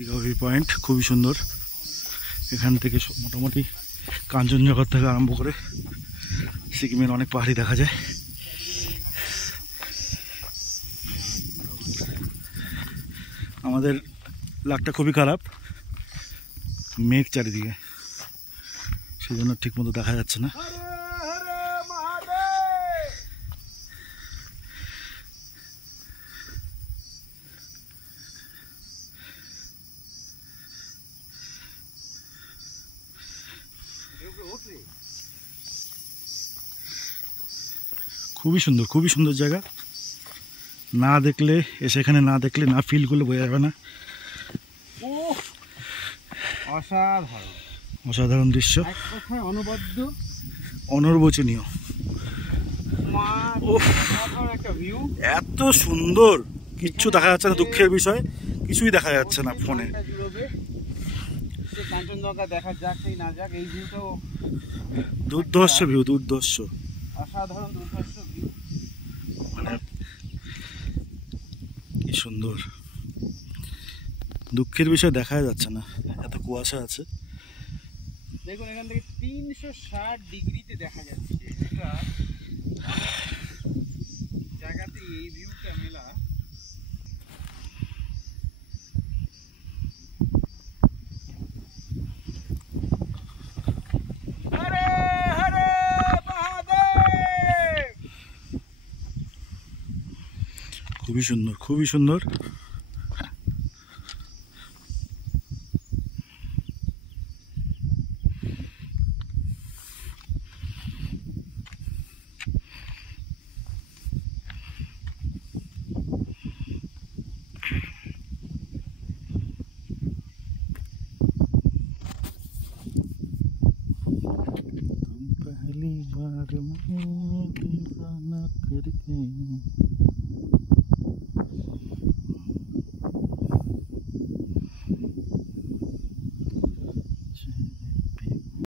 Digha view point খুবই সুন্দর। এখান থেকে মোটামুটি কাঞ্চনজঙ্ঘা থেকে আরম্ভ করে সিকিমের অনেক পাহাড়ি দেখা যায়। আমাদের লাকটা খুবই খারাপ, মেঘ চারিদিকে, সেই জন্য ঠিক মতো দেখা যাচ্ছে না। খুবই সুন্দর, খুবই সুন্দর জায়গা। না দেখলে, এসে এখানে না দেখলে, না ফিল করলে বোঝা যাবে না। অসাধারণ অসাধারণ দৃশ্য, অনবদ্য, অনির্বচনীয়। এত সুন্দর, কিচ্ছু দেখা যাচ্ছে না। দুঃখের বিষয়, কিছুই দেখা যাচ্ছে না ফোনে। কাঞ্চনজঙ্ঘা দেখা যাক কি না যাক, এই ভিউটাও দুর্ধর্ষ ভিউ, দুর্ধর্ষ, অসাধারণ দুর্ধর্ষ ভিউ। মানে কি সুন্দর। দুঃখের বিষয় দেখা যাচ্ছে না, এত কুয়াশা আছে। দেখুন এখান থেকে 360 ডিগ্রিতে দেখা যাচ্ছে। এটা জায়গাতে এই ভিউটা মেলা খুবই সুন্দর, খুবই সুন্দর। पहली बार मैं दीवाना करके